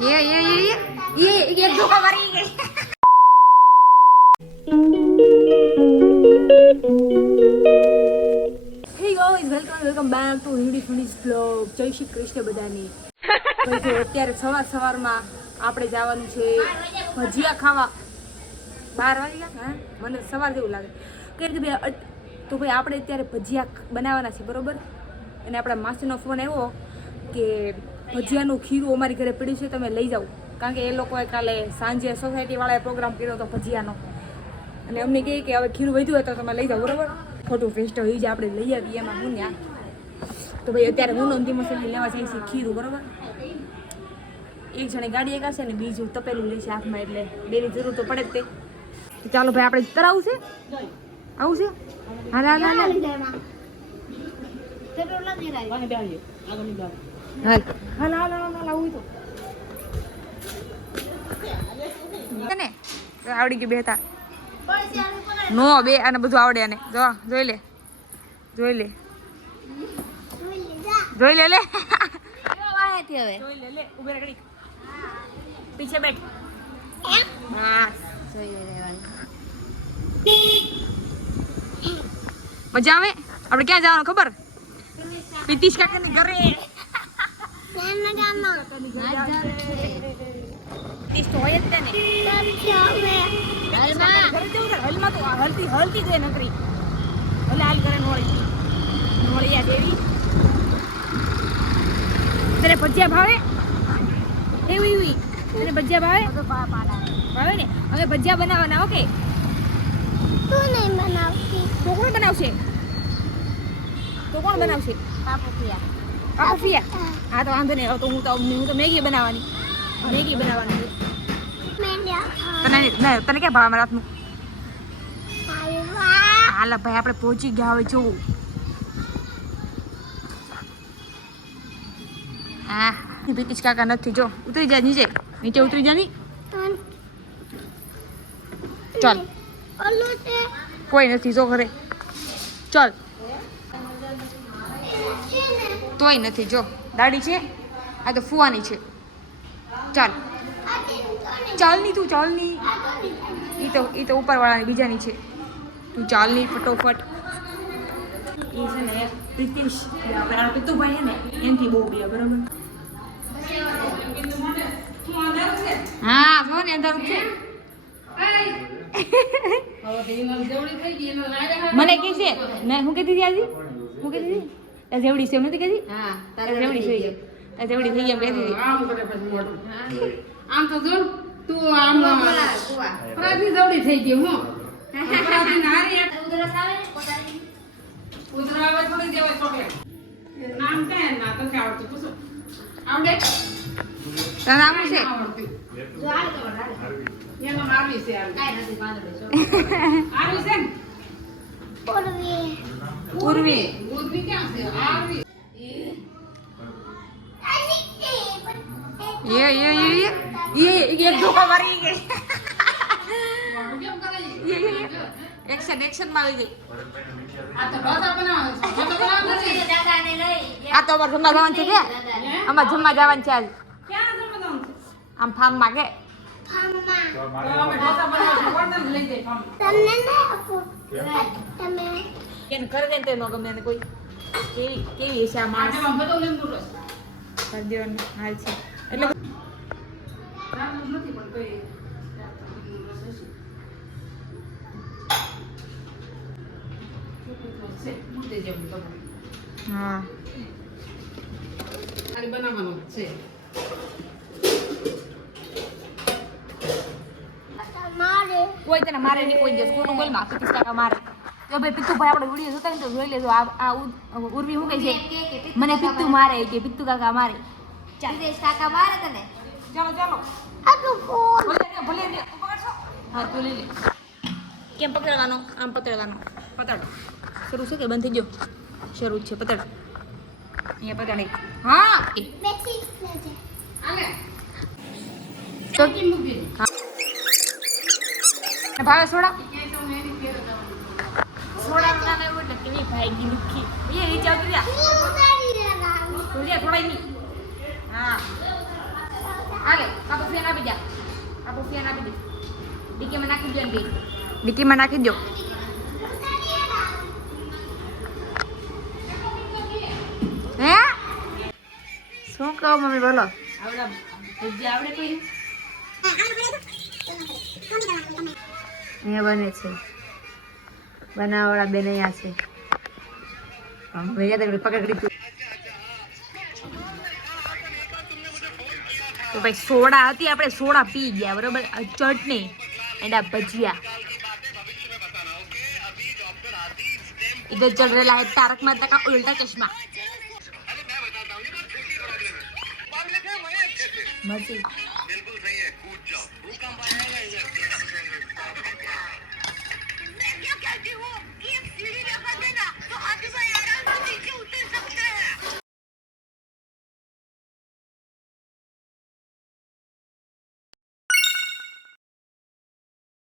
ये धोखा मारी गई. Hey guys, welcome back to Hindi Finish Vlog. જય શ્રી કૃષ્ણ બધાની. ભાઈ અત્યારે સવારમાં આપણે જવાનું છે ભજીયા ખાવા. 12 વાગ્યા હા મને સવાર જેવું લાગે કે ભાઈ તો ભાઈ આપણે અત્યારે ભજીયા બનાવવાના છે બરોબર. અને આપણા માસીનો ફોન આવ્યો કે ભજીયાનું ખીરું અમારી ઘરે પડ્યું છે તમે લઈ જાઓ, કારણ કે એ લોકોએ કાલે સાંજે સોસાયટીવાળાએ પ્રોગ્રામ કર્યો હતો ભજીયાનો અને અમને કહે કે હવે ખીરું વધ્યું હોય તો તમે લઈ જાઓ બરોબર. ખોટું ફેસ્ટ હોય જે આપણે લઈ આવીએ એમાં હું ને તો ભાઈ અત્યારે હું અંતિમ મસાલી લેવા જઈએ છીએ ખીરું બરોબર. એક જણે ગાડી એકાશે ને બીજું તપેલું લેશે હાથમાં, એટલે બેની જરૂર તો પડે જ તે. ચાલો ભાઈ આપણે તરાવું છે આવું છે હાલ હાલ હાલ હાલ હાલ હાલ હાલ આવું તો ને આવડી ગઈ બેતા નો બે આને બધું આવડે. આને જો જોઈ લે જોઈ લે જોઈ લે લે જોઈ લે લે ઉભે રહી પીછે બેઠ. મજા આવે. આપણે ક્યાં જવાનું ખબર? પિતિશ કાકાની ઘરે. પિતિશ તો હોય જ તે ને. હલમાં તો હલતી હલતી જાય નકરી. ભલે હાલ કરે નોળિયા દેવી. તને ભજીયા ભાવે? એવી તને ભજીયા ભાવે ને? હવે ભજીયા બનાવવાના. ઓકે તું નહીં બનાવતી તો કોણ બનાવશે? પાપુ ફિયા. હા તો વાંધો નહીં. તો હું તો મેગી બનાવવાની તને ક્યાં ભાવે રાતનું? હાલ ભાઈ આપણે પહોંચી ગયા હવે જોવું. હા પિતિશ કાકા નથી. જો ઉતરી જા નીચે ઉતરી જા. ચાલ કોઈ નથી જો ઘરે. ચાલ તોય નથી. જો દાડી છે આ તો ફુવાની છે. ચાલ ચાલની તું ચાલની. ઈ તો ઉપરવાળાની બીજાની છે. તું ચાલની ફટોફટ. એ છે ને પ્રીતિશ પિતુભાઈ છે ને એનથી બહુ બે બરાબર. હા જો ને અંધારું છે. મને કે છે ને હું કહેતી હતી આજે હું કહેતી હતી જેવડી છે એમ નથી કહેતી. હા તારે જેવડી થઈ ગઈ જેવડી થઈ ગઈ એમ કહેતી હતી. આમ તો જો તું આમ પ્રાથની જેવડી થઈ ગઈ. હું પ્રાથની નારી ઉધરસ આવે ને પોતાની ઉધરા આવે થોડી દેવાય ચોકલેટ નામ કાય ના તો આવડતું પૂછો આવડે તને આવડે છે? જો આલે તો વડાડે એનો મારવી છે આ કાઈ નથી પાંદડે છો આરવી છે ને પૂર્વી ક્યાં છે? આરવી ये एक धोखा मारी गई. एक्शन માં આવી ગઈ. આ તો ઢોસા બનાવવાનો છે. દાદાને લઈ આ તો અમાર જમવા જવાનું છે કે અમાર જમવા જવાનું છે આજ. ક્યાં જમવા જવાનું છે? આમ ફાર્મ માં કે ફાર્મમાં તો અમે ઢોસા બનાવશું. કોણ લઈ જાય ફાર્મ? તમને ને આપો તમે કેન કરે દે તો નો ગમે ને કોઈ કેવી છે આ માણસ. આમાં બધું લેમ બોલો કર દેવાનું હાલ છે એટલે નથી પણ કોઈ હા ખાલી બનાવવાનું છે. કોઈ તને મારે નહીં કોઈ દિવસ કોનું બોલ માં પિતિશ કાકા મારે. તો ભાઈ પિત્તુભાઈ આપણે વિડીયો જોતા ને તો જોઈ લેજો. આ ઉર્વી શું કહે છે મને પિત્તુ મારે કે પિત્તુ કાકા મારે. પિતિશ કાકા મારે તને. ચાલો ભલે હા તું લઈ લે. કેમ પકડવાનો? આમ પકડવાનો. પકડ શરૂ છે કે બંધ થઈ ગયો? શરૂ છે. પકડ અહીંયા પકડ. હા ભાવે સોડા સોડા ના એવું એટલે કેવી ભાઈ લુખી એ નીચે ઉતર્યા થોડા નહીં. હા હાલે કાપો ફેન આપી દે કાપો ફેન આપી દે ડીકીમાં નાખી દો ને ડીકીમાં નાખી દો હે શું કહો મમ્મી બોલો આવડા ભજીયા આવડે કોઈ અહીંયા બને છે બનાવવાળા બેન અહીંયા છે ભૈયા તો પકડી તો ભાઈ સોડા હતી આપણે સોડા પી ગયા બરોબર ચટણી એના ભજીયા इधर चल रहा है तारक मेहता का उल्टा चश्मा मर्जी